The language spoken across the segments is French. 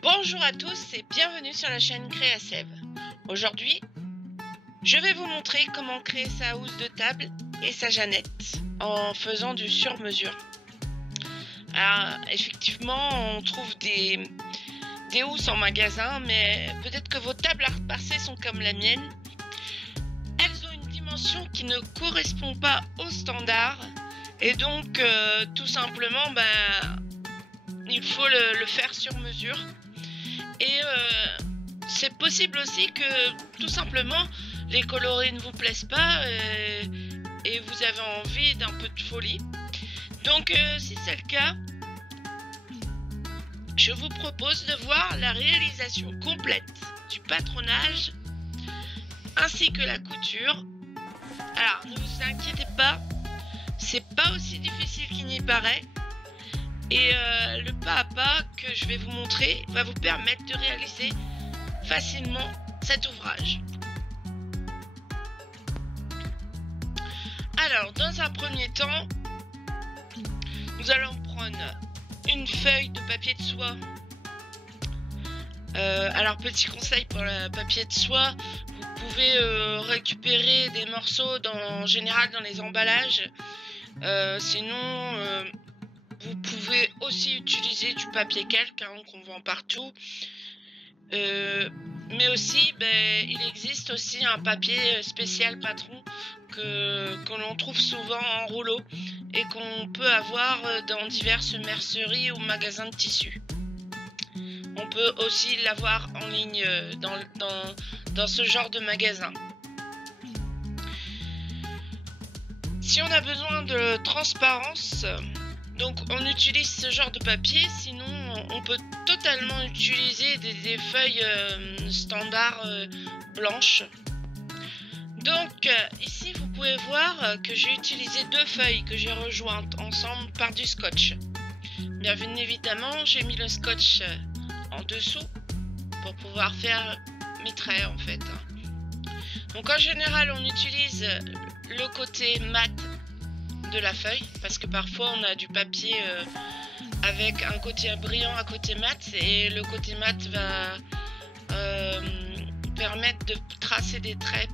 Bonjour à tous et bienvenue sur la chaîne Créasev. Aujourd'hui, je vais vous montrer comment créer sa housse de table et sa Jeannette en faisant du sur-mesure. Alors, effectivement, on trouve des housses en magasin, mais peut-être que vos tables à repasser sont comme la mienne. Elles ont une dimension qui ne correspond pas au standard et donc tout simplement, il faut le faire sur mesure. Et c'est possible aussi que tout simplement les coloris ne vous plaisent pas et vous avez envie d'un peu de folie. Donc si c'est le cas, je vous propose de voir la réalisation complète du patronage ainsi que la couture. Alors ne vous inquiétez pas, c'est pas aussi difficile qu'il n'y paraît. Et le pas à pas que je vais vous montrer va vous permettre de réaliser facilement cet ouvrage. Alors, dans un premier temps, nous allons prendre une feuille de papier de soie. Alors, petit conseil pour le papier de soie, vous pouvez récupérer des morceaux en général dans les emballages. Sinon, vous pouvez aussi utiliser du papier calque qu'on vend partout. Mais aussi, il existe aussi un papier spécial patron que l'on trouve souvent en rouleau et qu'on peut avoir dans diverses merceries ou magasins de tissus. On peut aussi l'avoir en ligne dans ce genre de magasin. Si on a besoin de transparence, donc on utilise ce genre de papier, sinon on peut totalement utiliser des feuilles standards blanches. Donc ici vous pouvez voir que j'ai utilisé deux feuilles que j'ai rejointes ensemble par du scotch. Bien évidemment j'ai mis le scotch en dessous pour pouvoir faire mes traits en fait. Donc en général on utilise le côté mat de la feuille parce que parfois on a du papier avec un côté brillant à côté mat et le côté mat va permettre de tracer des traits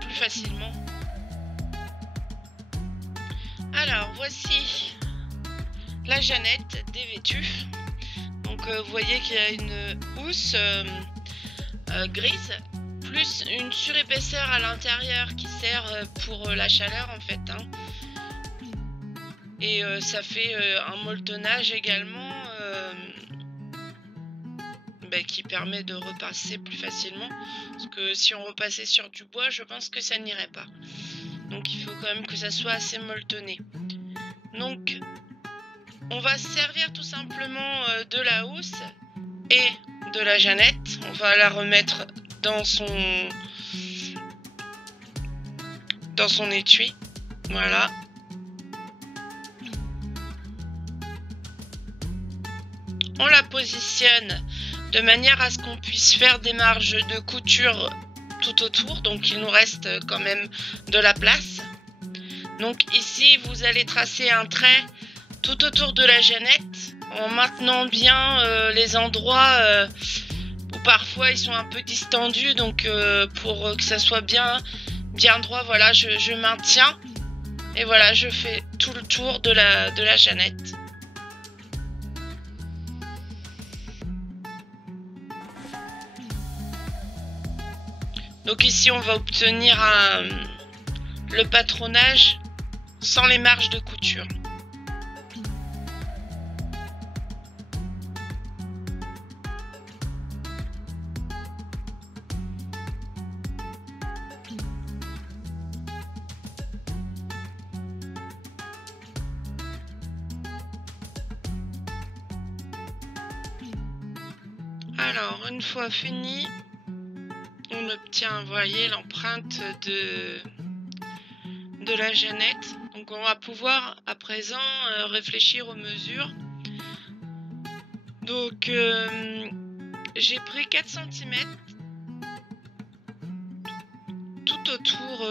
plus facilement. Alors voici la Jeannette dévêtue. Donc vous voyez qu'il y a une housse grise plus une surépaisseur à l'intérieur qui sert pour la chaleur en fait. Et ça fait un molletonnage également qui permet de repasser plus facilement. Parce que si on repassait sur du bois, je pense que ça n'irait pas. Donc il faut quand même que ça soit assez molletonné. Donc on va servir tout simplement de la housse et de la Jeannette. On va la remettre dans son étui. Voilà. On la positionne de manière à ce qu'on puisse faire des marges de couture tout autour. Donc il nous reste quand même de la place. Donc ici vous allez tracer un trait tout autour de la Jeannette en maintenant bien les endroits où parfois ils sont un peu distendus. Donc pour que ça soit bien droit, voilà, je maintiens. Et voilà, je fais tout le tour de la Jeannette. Donc ici on va obtenir le patronage sans les marges de couture. Alors une fois fini, on obtient, vous voyez, l'empreinte de la Jeannette. Donc on va pouvoir à présent réfléchir aux mesures. Donc j'ai pris 4 cm tout autour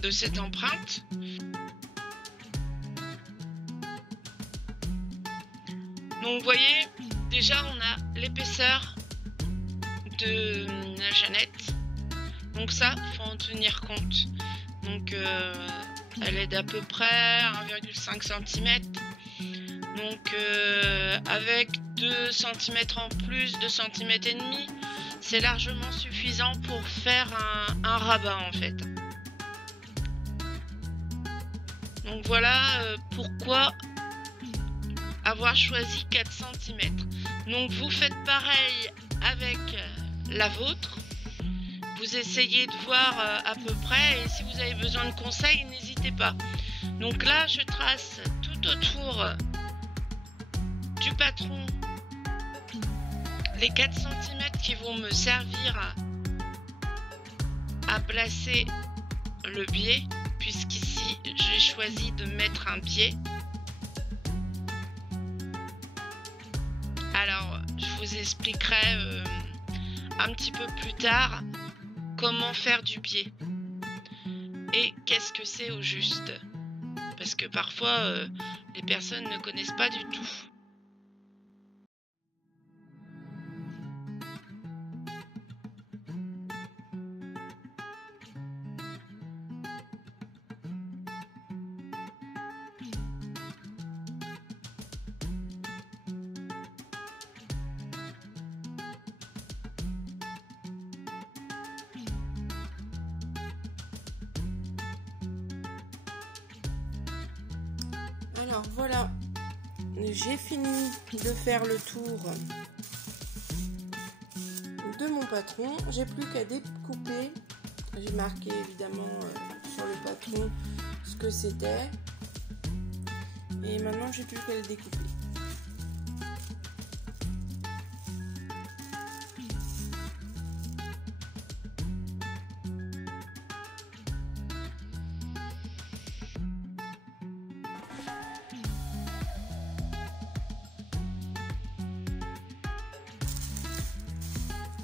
de cette empreinte. Donc vous voyez, déjà on a l'épaisseur de la Jeannette. Donc ça, il faut en tenir compte. Donc elle est d'à peu près 1,5 cm. Donc avec 2 cm en plus, 2 cm et demi, c'est largement suffisant pour faire un rabat en fait. Donc voilà pourquoi avoir choisi 4 cm. Donc vous faites pareil avec la vôtre. Vous essayez de voir à peu près, et si vous avez besoin de conseils, n'hésitez pas. Donc là, je trace tout autour du patron les 4 cm qui vont me servir à placer le biais, puisqu'ici, j'ai choisi de mettre un biais. Alors, je vous expliquerai un petit peu plus tard comment faire du biais et qu'est-ce que c'est au juste, parce que parfois les personnes ne connaissent pas du tout. Alors voilà, j'ai fini de faire le tour de mon patron. J'ai plus qu'à découper. J'ai marqué évidemment sur le patron ce que c'était. Et maintenant j'ai plus qu'à le découper.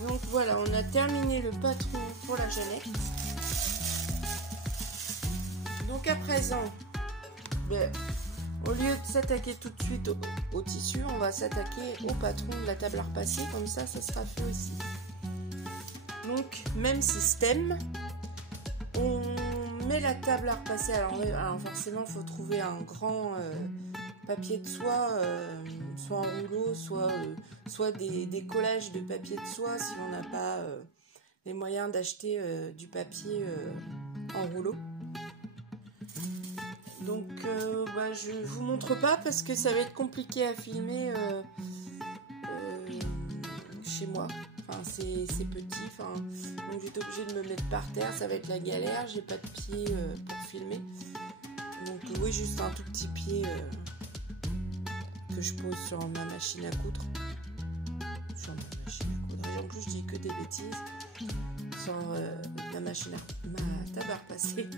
Donc voilà, on a terminé le patron pour la Jeannette. Donc à présent, au lieu de s'attaquer tout de suite au tissu, on va s'attaquer au patron de la table à repasser, comme ça sera fait aussi. Donc même système, on met la table à repasser. Alors forcément, il faut trouver un grand papier de soie, soit en rouleau, soit des collages de papier de soie si on n'a pas les moyens d'acheter du papier en rouleau. Donc je vous montre pas parce que ça va être compliqué à filmer chez moi. Enfin, c'est petit, donc j'étais obligée de me mettre par terre, ça va être la galère, j'ai pas de pied pour filmer. Donc oui, juste un tout petit pied que je pose sur ma machine à coudre. Sur ma machine à coudre. Et en plus, je dis que des bêtises. Sur ma machine ma table à repasser.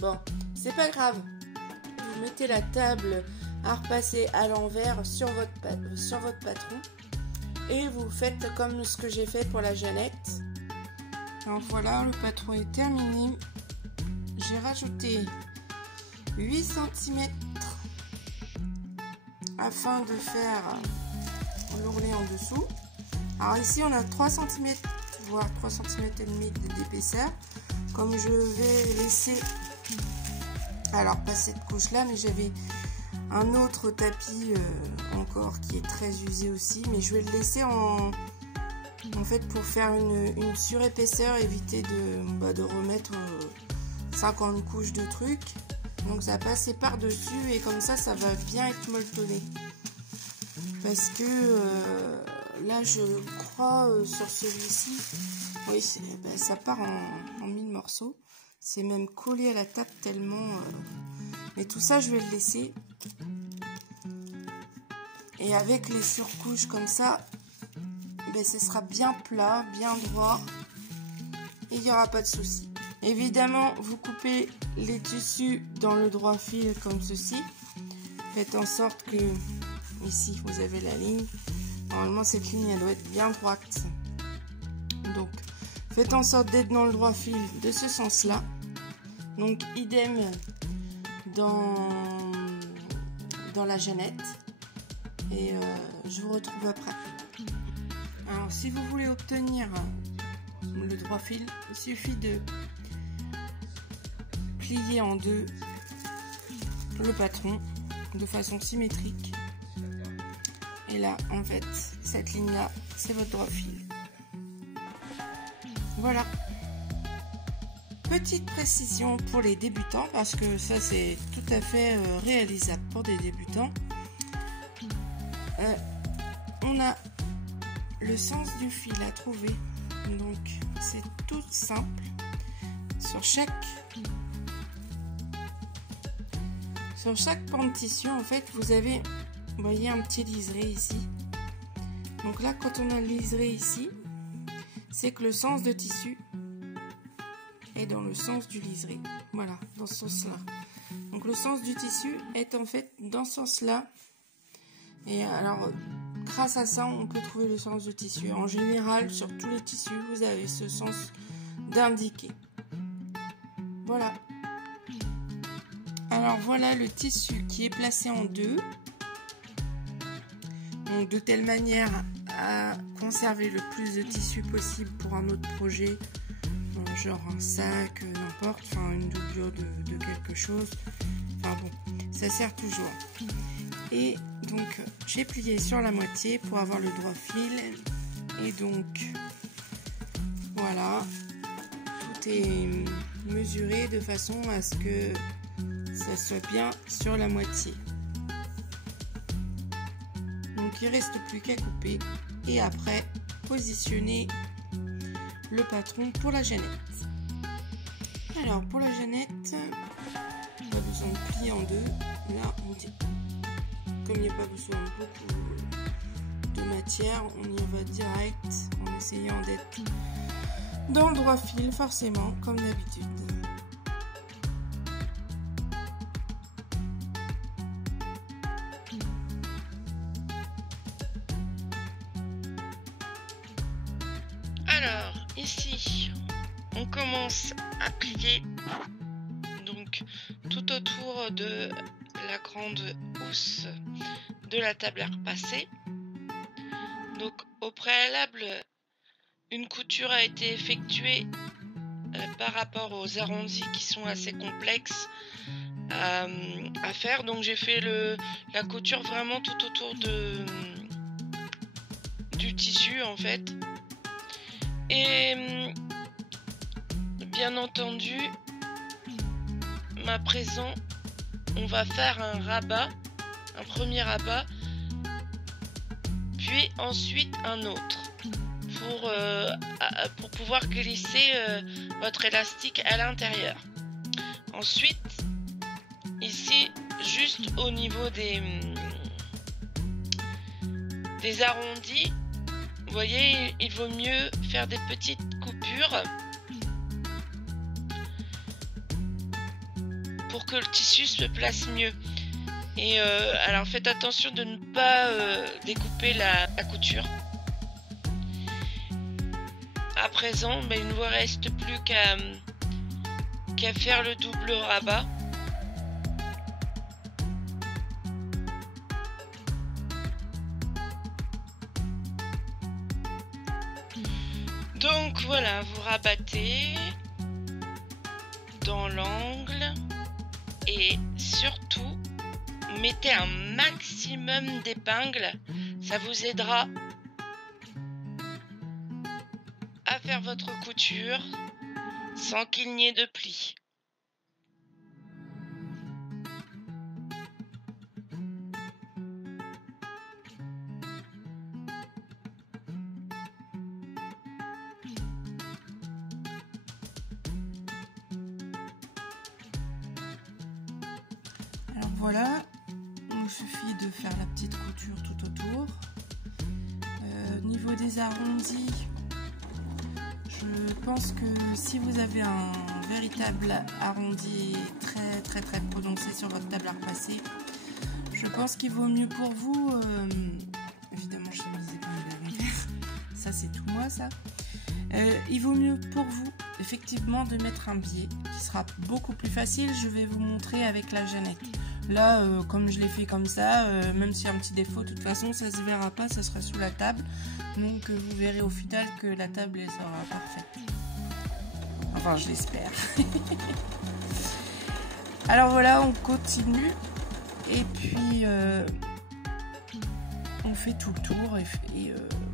Bon, c'est pas grave. Vous mettez la table à repasser à l'envers sur votre patron. Et vous faites comme ce que j'ai fait pour la Jeannette. Alors voilà, le patron est terminé. J'ai rajouté 8 cm afin de faire l'ourlet en dessous. Alors ici on a 3 cm voire 3 cm et demi d'épaisseur. Comme je vais laisser pas cette couche là, mais j'avais un autre tapis encore qui est très usé aussi, mais je vais le laisser en fait pour faire une surépaisseur, éviter de remettre 50 couches de trucs. Donc ça va passer par dessus et comme ça va bien être molletonné, parce que là je crois sur celui-ci, oui, ça part en 1000 morceaux, c'est même collé à la table tellement mais tout ça je vais le laisser, et avec les surcouches comme ça, ce sera bien plat, bien droit et il n'y aura pas de souci. Évidemment, vous coupez les tissus dans le droit fil comme ceci. Faites en sorte que ici vous avez la ligne. Normalement cette ligne elle doit être bien droite. Donc faites en sorte d'être dans le droit fil de ce sens là. Donc idem dans dans la Jeannette et je vous retrouve après. Alors si vous voulez obtenir le droit fil, il suffit de plier en deux le patron de façon symétrique et là en fait cette ligne là c'est votre droit fil. Voilà, petite précision pour les débutants parce que ça c'est tout à fait réalisable pour des débutants. On a le sens du fil à trouver, donc c'est tout simple. Sur chaque pan de tissu en fait vous avez, vous voyez, un petit liseré ici. Donc là quand on a le liseré ici, c'est que le sens de tissu est dans le sens du liseré, voilà, dans ce sens là. Donc le sens du tissu est en fait dans ce sens là, et alors grâce à ça on peut trouver le sens du tissu. En général sur tous les tissus vous avez ce sens d'indiqué. Voilà. Alors voilà le tissu qui est placé en deux, donc de telle manière à conserver le plus de tissu possible pour un autre projet, genre un sac, n'importe, enfin une doublure de quelque chose, enfin bon, ça sert toujours. Et donc j'ai plié sur la moitié pour avoir le droit fil, et donc voilà, tout est mesuré de façon à ce que ça soit bien sur la moitié. Donc il reste plus qu'à couper et après positionner le patron pour la Jeannette. Alors pour la Jeannette, on a besoin de plier en deux. Là on dit, comme il n'y a pas besoin de beaucoup de matière, on y va direct en essayant d'être dans le droit fil forcément comme d'habitude. Alors ici on commence à plier donc tout autour de la grande housse de la table à repasser. Donc au préalable une couture a été effectuée par rapport aux arrondis qui sont assez complexes à faire. Donc j'ai fait la couture vraiment tout autour du tissu en fait. Et bien entendu, à présent, on va faire un rabat, un premier rabat, puis ensuite un autre, pour pouvoir glisser votre élastique à l'intérieur. Ensuite, ici, juste au niveau des arrondis, vous voyez, il vaut mieux faire des petites coupures pour que le tissu se place mieux. Et alors faites attention de ne pas découper la couture. À présent, il ne vous reste plus qu'à faire le double rabat. Donc voilà, vous rabattez dans l'angle et surtout mettez un maximum d'épingles, ça vous aidera à faire votre couture sans qu'il n'y ait de plis. Alors voilà, il suffit de faire la petite couture tout autour. Au niveau des arrondis, je pense que si vous avez un véritable arrondi très prononcé sur votre table à repasser, je pense qu'il vaut mieux pour vous, évidemment je sais mis des épingles derrière, ça c'est tout moi ça, il vaut mieux pour vous effectivement de mettre un biais qui sera beaucoup plus facile. Je vais vous montrer avec la Jeannette. Là, comme je l'ai fait comme ça, même s'il y a un petit défaut, de toute façon, ça se verra pas, ça sera sous la table. Donc, vous verrez au final que la table, elle sera parfaite. Enfin, je l'espère. Alors voilà, on continue. Et puis, on fait tout le tour. Et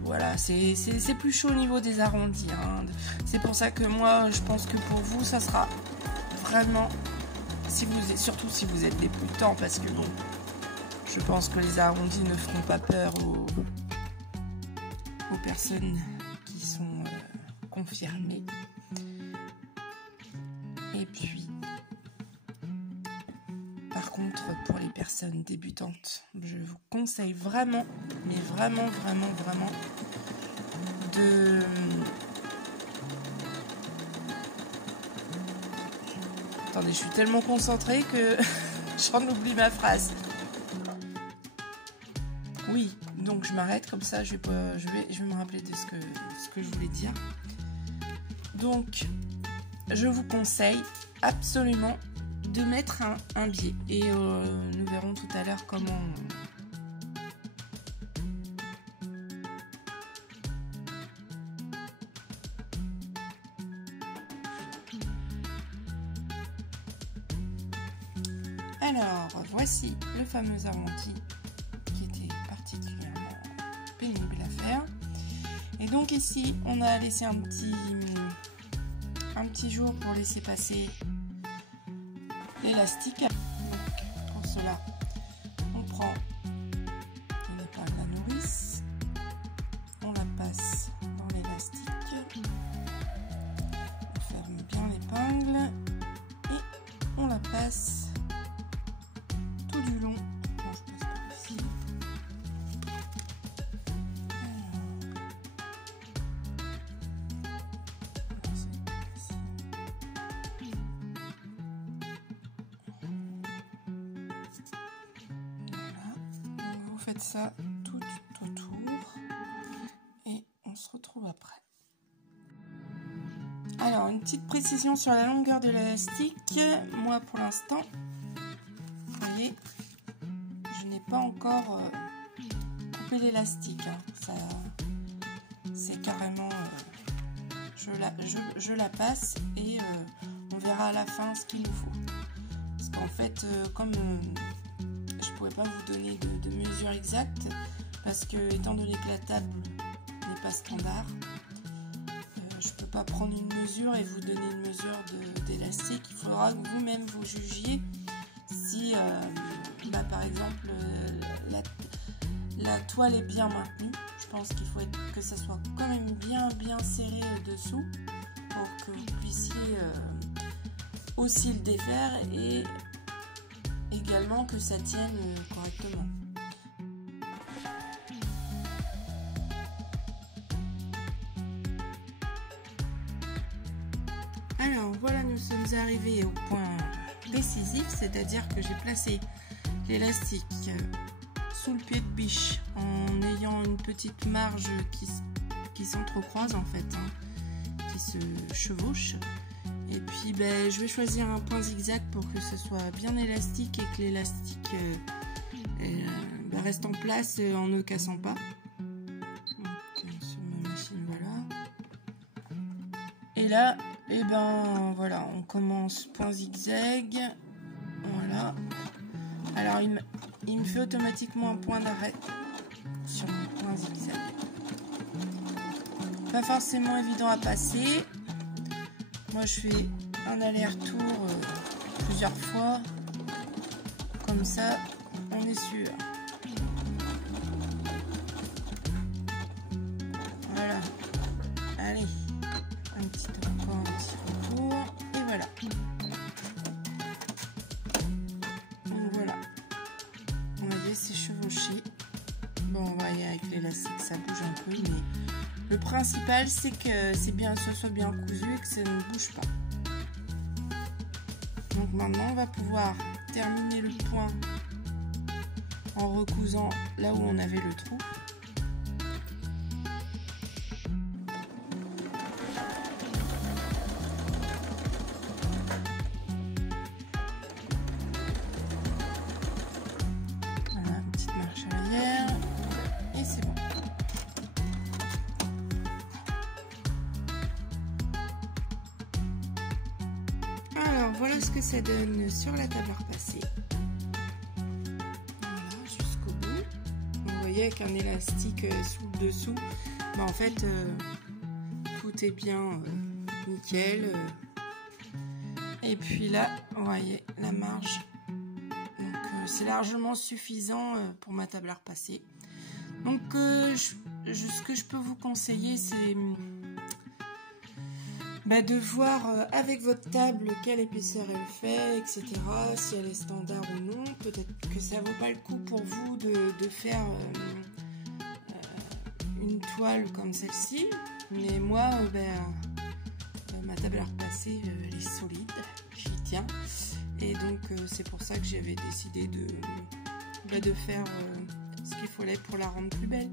voilà, c'est plus chaud au niveau des arrondis. Hein. C'est pour ça que moi, je pense que pour vous, ça sera vraiment... surtout si vous êtes débutants, parce que bon, je pense que les arrondis ne feront pas peur aux personnes qui sont confirmées. Et puis, par contre, pour les personnes débutantes, je vous conseille vraiment, mais vraiment, de... Attendez, je suis tellement concentrée que j'en oublie ma phrase. Oui, donc je m'arrête comme ça, je vais me rappeler de ce que je voulais dire. Donc, je vous conseille absolument de mettre un biais. Et nous verrons tout à l'heure comment... Alors, voici le fameux arrondi qui était particulièrement pénible à faire. Et donc ici, on a laissé un petit jour pour laisser passer l'élastique. Donc, pour cela, on prend une épingle à nourrice, on la passe dans l'élastique, on ferme bien l'épingle et on la passe du long. Non, je passe par ici. Voilà. Vous faites ça tout autour et on se retrouve après. Alors, une petite précision sur la longueur de l'élastique. Moi, pour l'instant, vous voyez, je n'ai pas encore coupé l'élastique. Hein. C'est carrément... je la passe et on verra à la fin ce qu'il nous faut. Parce qu'en fait, comme je ne pouvais pas vous donner de mesure exacte, parce que étant donné que la table n'est pas standard, je ne peux pas prendre une mesure et vous donner une mesure d'élastique. Il faudra que vous-même vous jugiez si, par exemple, la toile est bien maintenue. Je pense qu'il faut que ça soit quand même bien serré dessous pour que vous puissiez aussi le défaire et également que ça tienne correctement. Alors voilà, nous sommes arrivés au point décisif, c'est-à-dire que j'ai placé l'élastique sous le pied de biche en ayant une petite marge qui s'entrecroise en fait, hein, qui se chevauche. Et puis je vais choisir un point zigzag pour que ce soit bien élastique et que l'élastique reste en place en ne cassant pas. Donc, sur ma machine, voilà. Et là, voilà, on commence point zigzag. Voilà. Alors il me fait automatiquement un point d'arrêt sur mon point zigzag. Pas forcément évident à passer. Moi je fais un aller-retour plusieurs fois. Comme ça, on est sûr. Voilà. Allez. Encore un petit retour. Et voilà. Donc voilà. On va laisser chevaucher. Bon, on va y aller avec l'élastique, ça bouge un peu, mais le principal c'est que ce soit bien cousu et que ça ne bouge pas. Donc maintenant on va pouvoir terminer le point en recousant là où on avait le trou. Alors voilà ce que ça donne sur la table à repasser. Voilà, jusqu'au bout. Vous voyez avec un élastique sous le dessous. Mais en fait, tout est bien nickel. Et puis là, vous voyez la marge. Donc c'est largement suffisant pour ma table à repasser. Donc ce que je peux vous conseiller, c'est de voir avec votre table quelle épaisseur elle fait, etc. Si elle est standard ou non. Peut-être que ça vaut pas le coup pour vous de faire une toile comme celle-ci. Mais moi, ma table à repasser, elle est solide, j'y tiens. Et donc c'est pour ça que j'avais décidé de faire ce qu'il fallait pour la rendre plus belle.